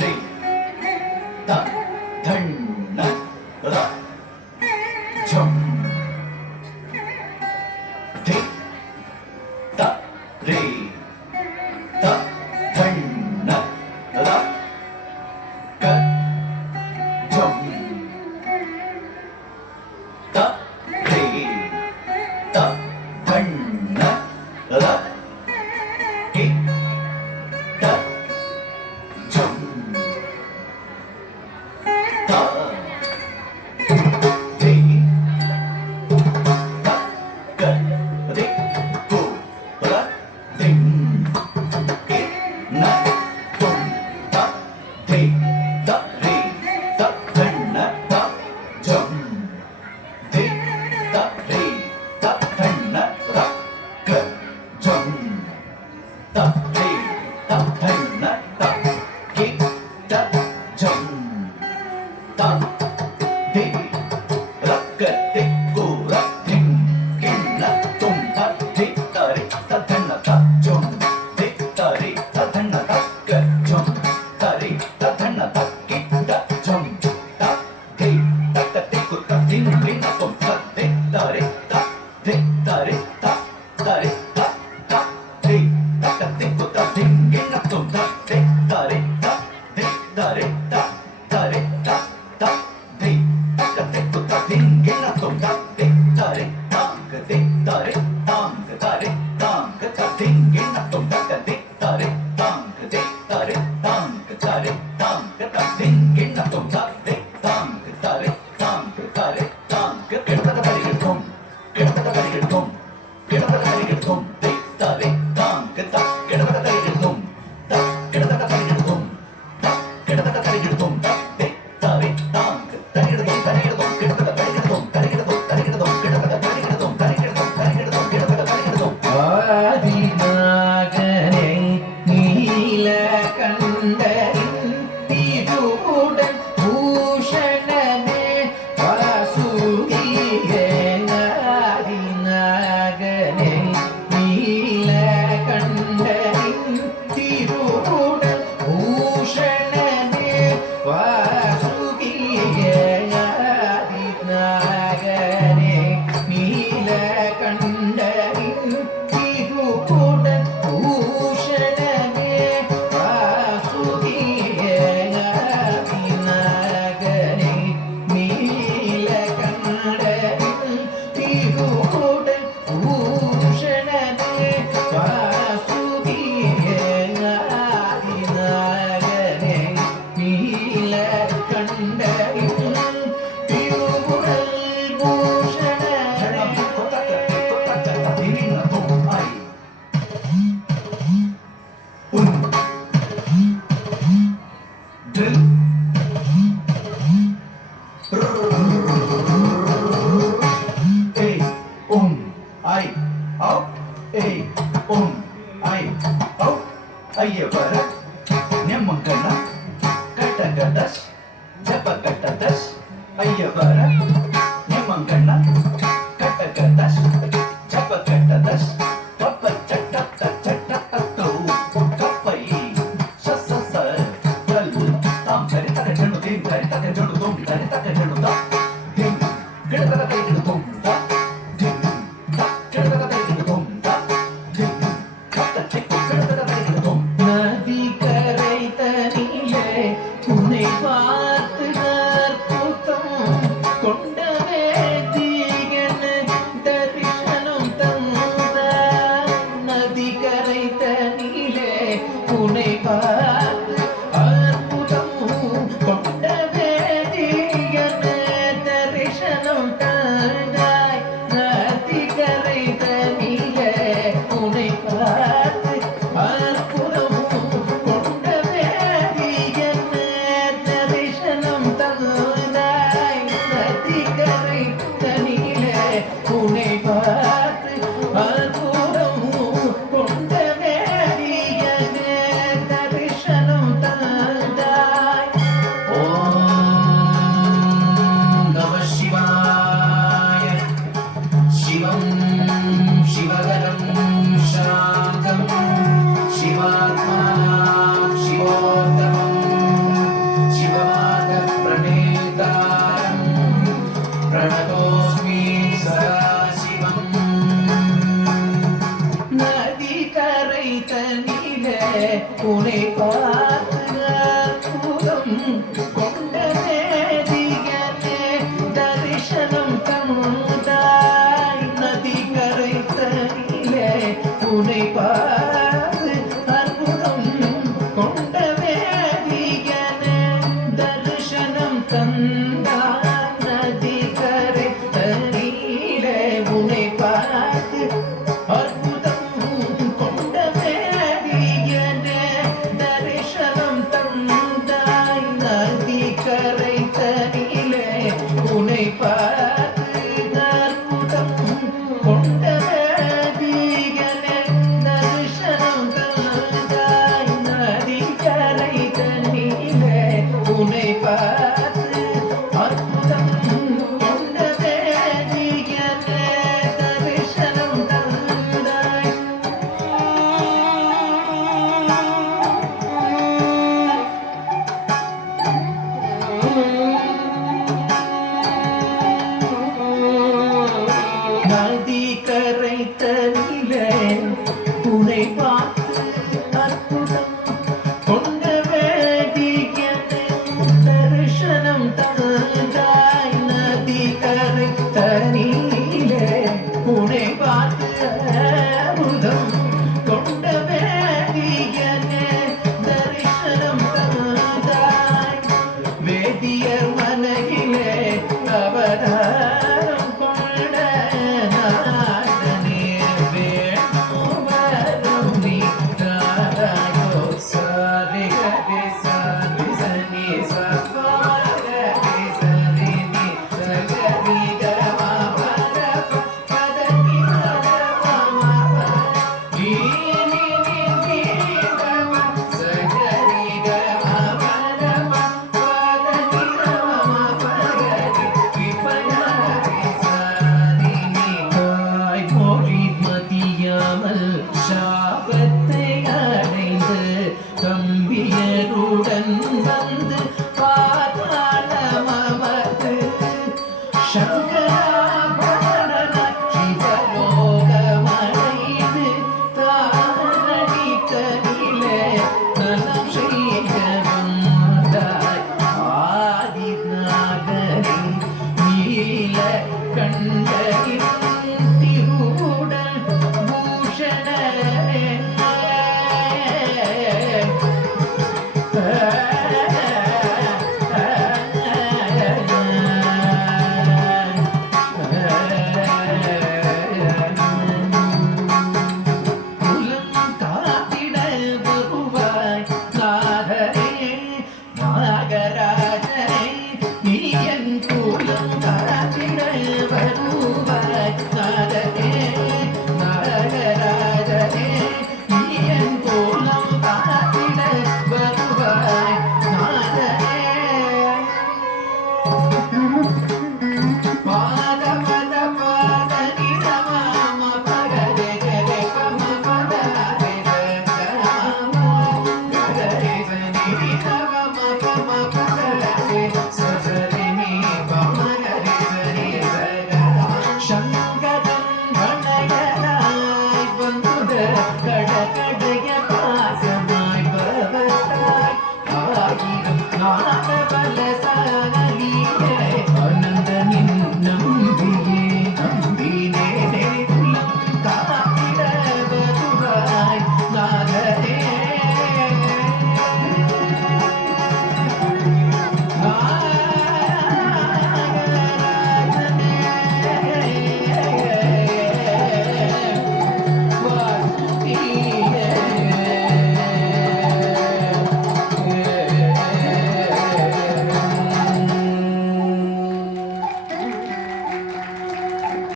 रे ता धन न रा झम थे ता रे ता धन न रा क झम ता रे ता धन न रा के ता झम ता रे ता क रे को रा दिन के न तुम ता रे ता धन न ता झम रे ता धन न रा क झम ता रे ता धन न ता के ता झम ता दे रा क ते को रा दिन के न तुम ता रे ता धन न ता झम दे ता रे ता धन न ता क झम ता रे ता धन न ता के ता झम ता दे ता क ते को ता दिन के न तुम ता दे ता रे ता रे ता रे ता रे ता ता रे ता क ते को ता दिन के न तुम ता दे ता रे ता रे ता रे ता दे ता क ते को ता दिन के न तुम ता दे ता रे तांग दे ता रे तांग ता रे तांग ता दिन के न तुम ता क दे ता रे तांग दे ता रे तांग ता रे तांग ता दिन के न तुम ता दे तांग ता रे तांग ता रे तांग के ता ता तुम के ता ता तुम के ता ता तुम दे ता रे तांग ता के ता ता तुम ता के ता ता तुम ता के ता ता तुम ता दे ता रे तांग ता के ता तुम के ता ता तुम ता के ता ता तुम के ता ता तुम ता के ता तुम के ता ता तुम ஆதிநாகனே நீலகண்டரின் திருவுடன் பூஷணமே வாசுகியே ஆதிநாகனே நீலகண்டரின் திருவுடன் பூஷணமே வாசுகியே ஆதிநாகனே நீலகண்டரின் திருவுடன் பூஷணமே வாசுகியே ஆதிநாகனே நீலகண்டரின் திருவுடன் பூஷணமே வாசுகியே ஆதிநாகனே நீலகண்டரின் திருவுடன் பூஷணமே ஐயவர நெம்மங்கன கட்டகடஸ் ஜபகட்டதஸ் ஐயவர